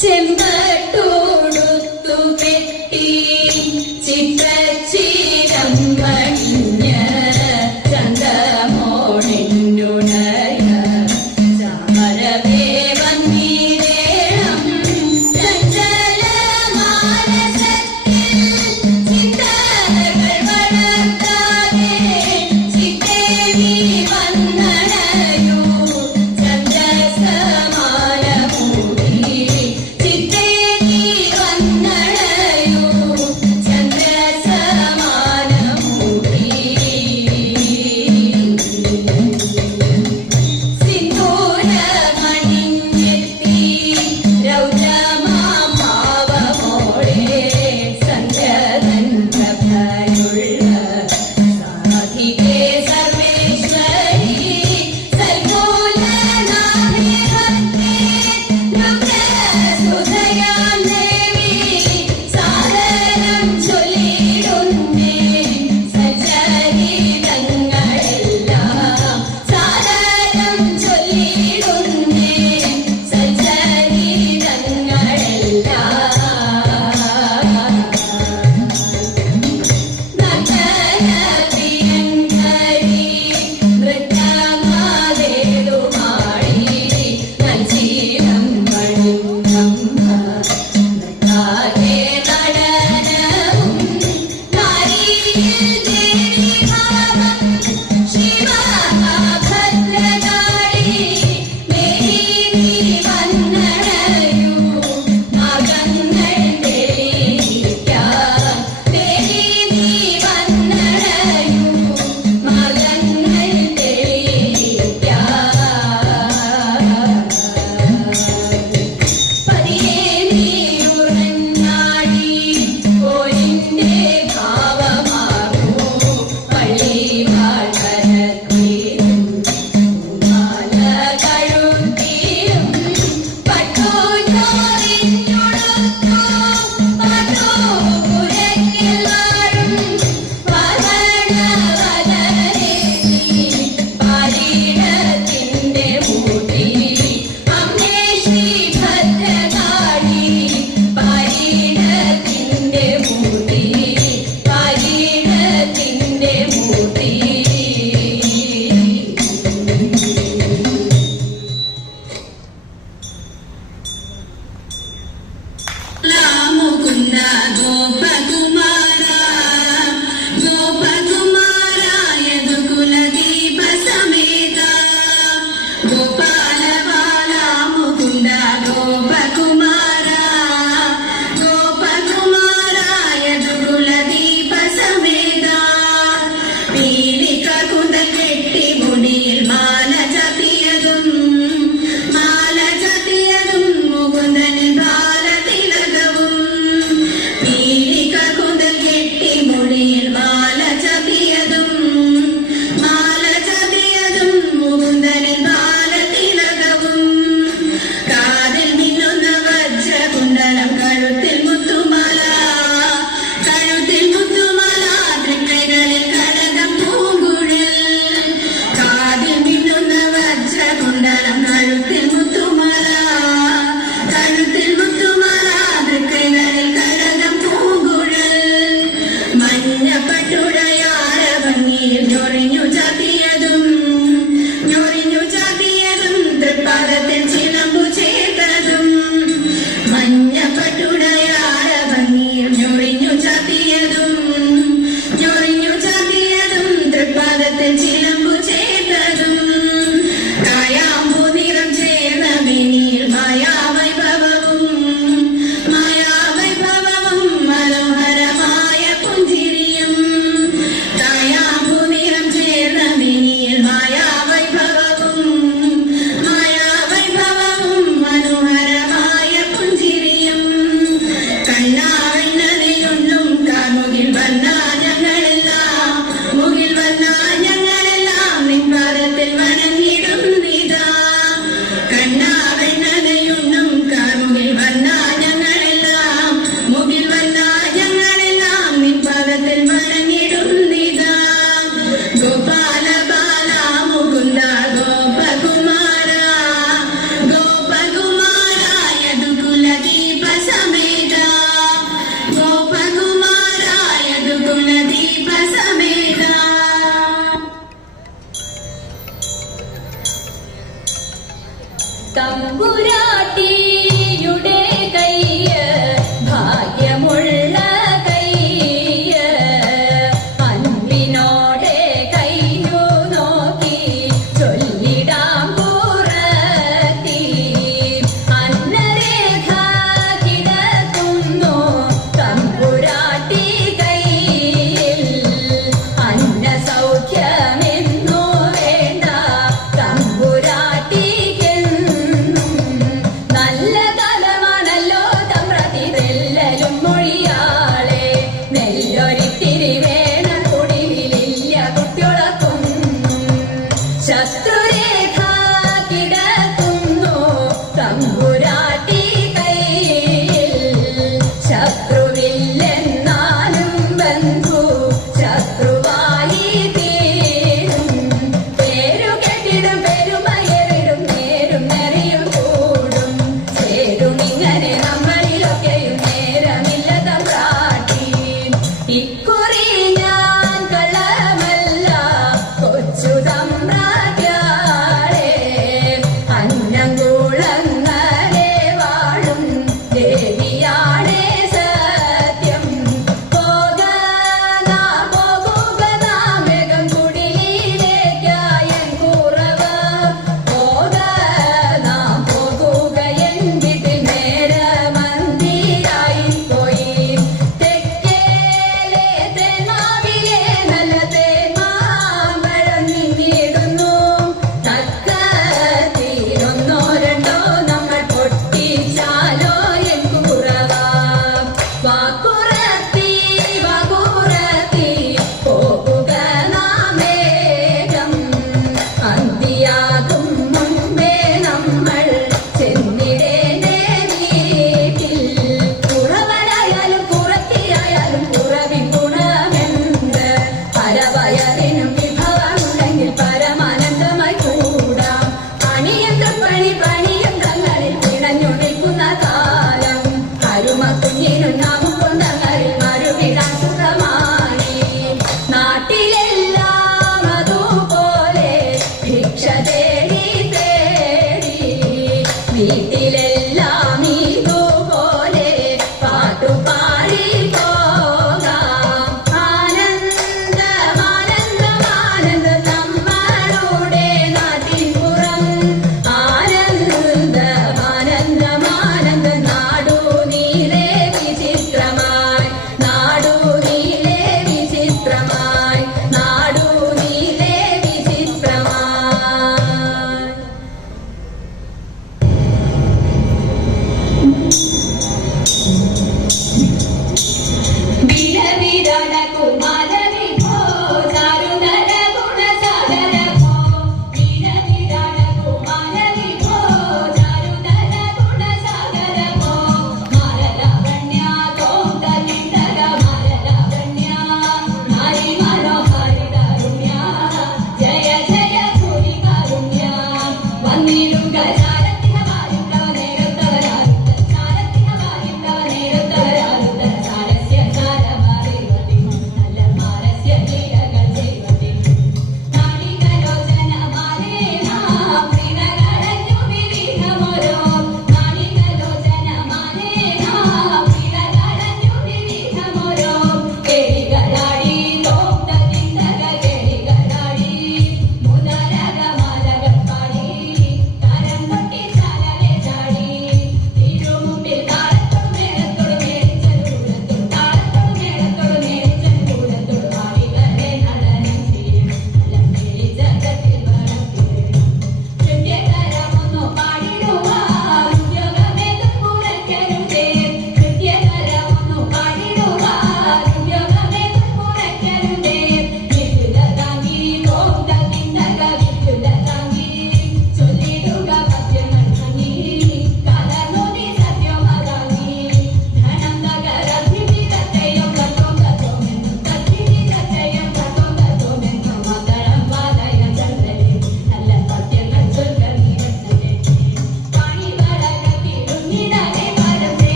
ചെമ്പട്ടോടുത്തു